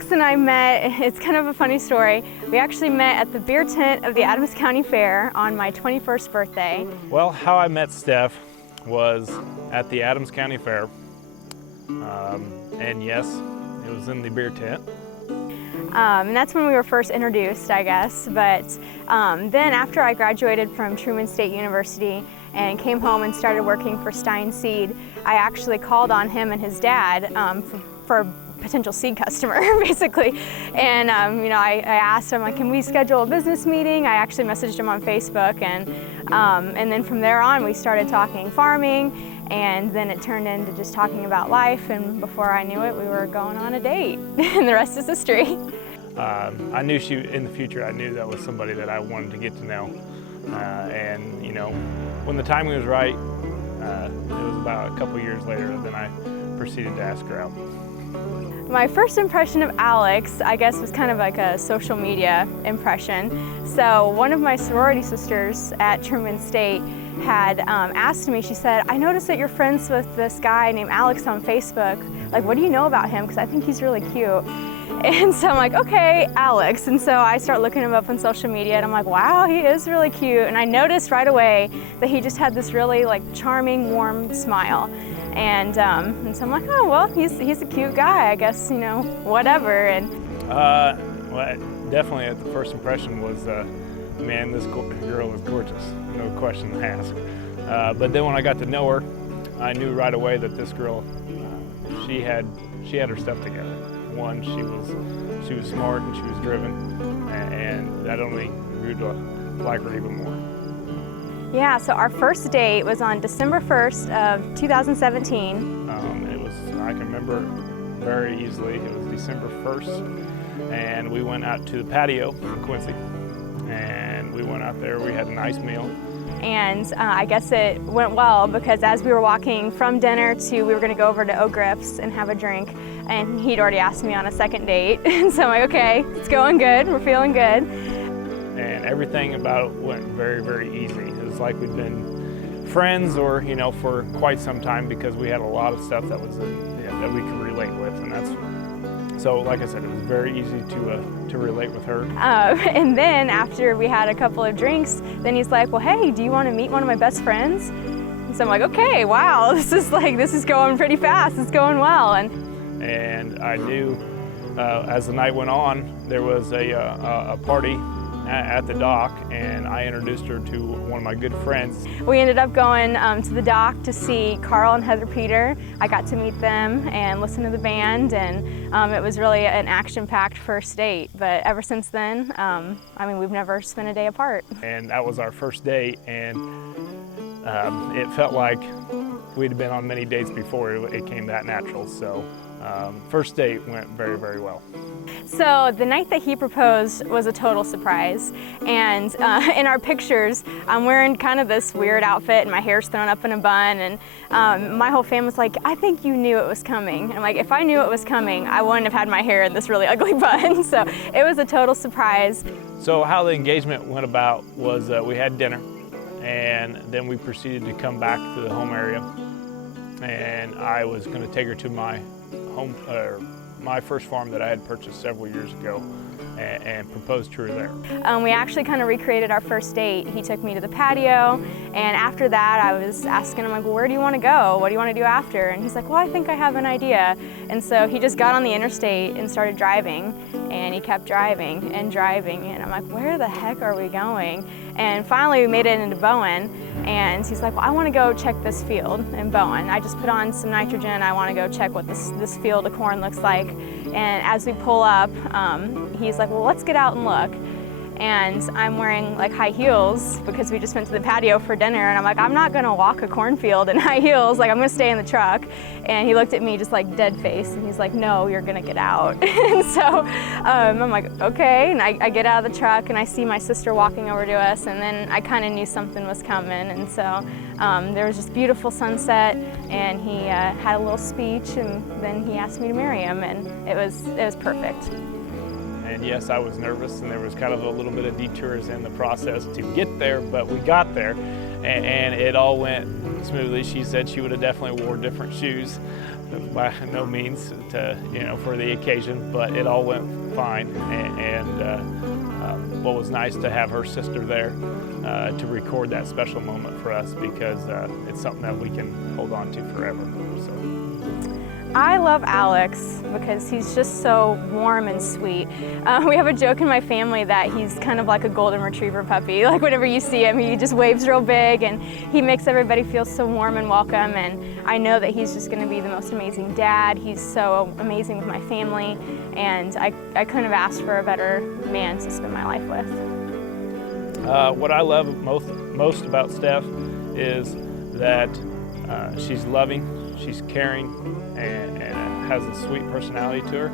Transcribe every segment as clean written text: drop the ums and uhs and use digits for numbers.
Alex and I met, it's kind of a funny story. We actually met at the beer tent of the Adams County Fair on my 21st birthday. Well, how I met Steph was at the Adams County Fair. And yes, it was in the beer tent. And that's when we were first introduced, I guess. But then after I graduated from Truman State University and came home and started working for Stein Seed, I actually called on him and his dad for a potential seed customer, basically. And I asked him, like, can we schedule a business meeting? I actually messaged him on Facebook, and then from there on we started talking farming, and then it turned into just talking about life, and before I knew it, we were going on a date, and the rest is history. I knew in the future, I knew that was somebody that I wanted to get to know. And when the timing was right, it was about a couple years later, then I proceeded to ask her out. My first impression of Alex, I guess, was kind of like a social media impression. So one of my sorority sisters at Truman State had asked me, she said, I noticed that you're friends with this guy named Alex on Facebook. Like, what do you know about him? Because I think he's really cute. And so I'm like, okay, Alex. And so I start looking him up on social media, and I'm like, wow, he is really cute. And I noticed right away that he just had this really charming, warm smile. And so I'm like, oh, well, he's a cute guy, I guess, whatever. And well, definitely at the first impression was, man, this girl is gorgeous, no question asked. But then when I got to know her, I knew right away that this girl, she had her stuff together. One, she was smart and she was driven, and that only grew to like her even more. Yeah, so our first date was on December 1st of 2017. I can remember very easily. It was December 1st, and we went out to the patio in Quincy, and we went out there. We had a nice meal. And I guess it went well, because as we were walking from dinner we were going to go over to O'Griff's and have a drink, and he'd already asked me on a second date. And so I'm like, okay, it's going good, we're feeling good. And everything about it went very, very easy. It was like we'd been friends or, for quite some time, because we had a lot of stuff that was that we could relate with. And so like I said, it was very easy to relate with her. And then after we had a couple of drinks, then he's like, well, hey, do you want to meet one of my best friends? And so I'm like, okay, wow, this is going pretty fast, it's going well. And I knew as the night went on, there was a party at the dock, and I introduced her to one of my good friends. We ended up going to the dock to see Carl and Heather Peter. I got to meet them and listen to the band, and it was really an action-packed first date. But ever since then, we've never spent a day apart. And that was our first date, and it felt like we'd been on many dates before it came that natural. So first date went very, very well. So the night that he proposed was a total surprise, and in our pictures I'm wearing kind of this weird outfit and my hair's thrown up in a bun, and my whole family's like, I think you knew it was coming. And I'm like, if I knew it was coming, I wouldn't have had my hair in this really ugly bun. So it was a total surprise. So how the engagement went about was we had dinner, and then we proceeded to come back to the home area, and I was going to take her to my home, my first farm that I had purchased several years ago, and proposed to her there. We actually kind of recreated our first date. He took me to the patio, and after that I was asking him, like, well, where do you want to go? What do you want to do after? And he's like, well, I think I have an idea. And so he just got on the interstate and started driving, and he kept driving, and I'm like, where the heck are we going? And finally we made it into Bowen, and he's like, well, I want to go check this field in Bowen. I just put on some nitrogen. I want to go check what this field of corn looks like. And as we pull up, he's like, well, let's get out and look. And I'm wearing high heels because we just went to the patio for dinner, and I'm like, I'm not gonna walk a cornfield in high heels, I'm gonna stay in the truck. And he looked at me just dead face, and he's like, no, you're gonna get out. And so I'm like, okay, and I get out of the truck, and I see my sister walking over to us, and then I kind of knew something was coming. And so there was just beautiful sunset, and he had a little speech, and then he asked me to marry him, and it was perfect. And yes, I was nervous, and there was kind of a little bit of detours in the process to get there, but we got there, and it all went smoothly. She said she would have definitely wore different shoes by no means for the occasion, but it all went fine. And what was nice to have her sister there to record that special moment for us, because it's something that we can hold on to forever. So. I love Alex because he's just so warm and sweet. We have a joke in my family that he's kind of like a golden retriever puppy. Like whenever you see him, he just waves real big and he makes everybody feel so warm and welcome. And I know that he's just going to be the most amazing dad. He's so amazing with my family, and I couldn't have asked for a better man to spend my life with. What I love most about Steph is that she's loving, she's caring, and has a sweet personality to her,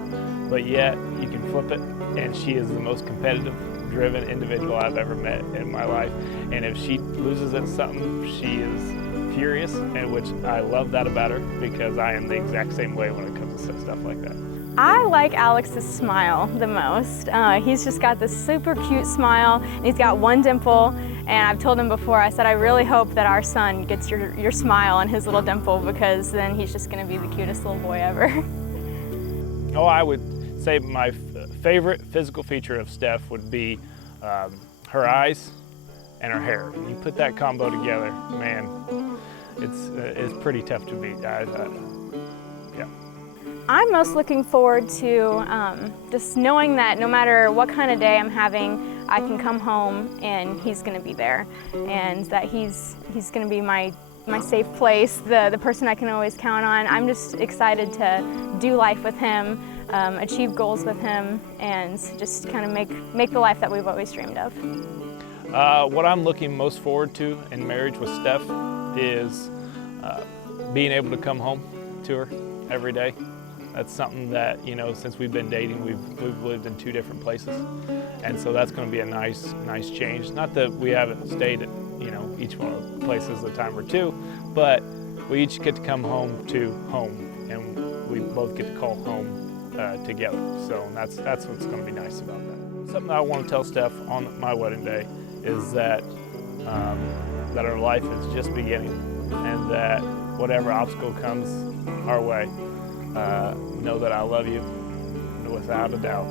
but yet you can flip it and she is the most competitive, driven individual I've ever met in my life. And if she loses at something, she is furious, and which I love that about her, because I am the exact same way when it comes to stuff like that. I like Alex's smile the most. He's just got this super cute smile, and he's got one dimple, and I've told him before, I said, I really hope that our son gets your smile and his little dimple, because then he's just gonna be the cutest little boy ever. Oh, I would say my favorite physical feature of Steph would be her eyes and her hair. When you put that combo together, man, it's pretty tough to beat. Yeah. I'm most looking forward to just knowing that no matter what kind of day I'm having, I can come home and he's going to be there, and that he's going to be my safe place, the person I can always count on. I'm just excited to do life with him, achieve goals with him, and just kind of make the life that we've always dreamed of. What I'm looking most forward to in marriage with Steph is being able to come home to her every day. That's something that, since we've been dating, we've lived in 2 different places, and so that's going to be a nice change. Not that we haven't stayed at each one of the places a time or 2, but we each get to come home to home, and we both get to call home together. So that's what's going to be nice about that. Something I want to tell Steph on my wedding day is that that our life is just beginning, and that whatever obstacle comes our way, know that I love you without a doubt,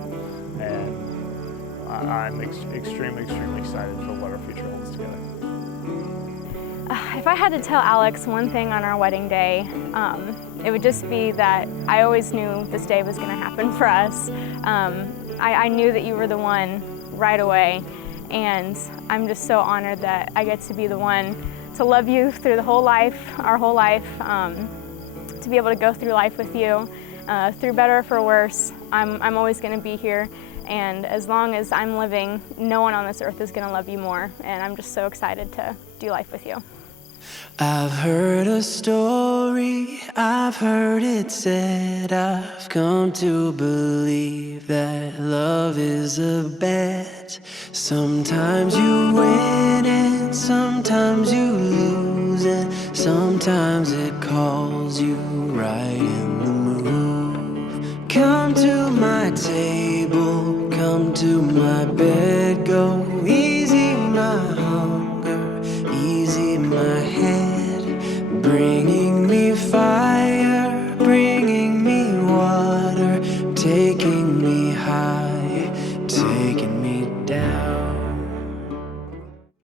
and I'm extremely excited for what our future holds together. If I had to tell Alex one thing on our wedding day, it would just be that I always knew this day was going to happen for us. I knew that you were the one right away, and I'm just so honored that I get to be the one to love you through the whole life, our whole life, to be able to go through life with you, through better or for worse. I'm always going to be here, and as long as I'm living, no one on this earth is going to love you more, and I'm just so excited to do life with you. I've heard a story, I've heard it said, I've come to believe that love is a bet. Sometimes you win and sometimes you lose, and sometimes it calls you right in the move. Come to my table, come to my bed, go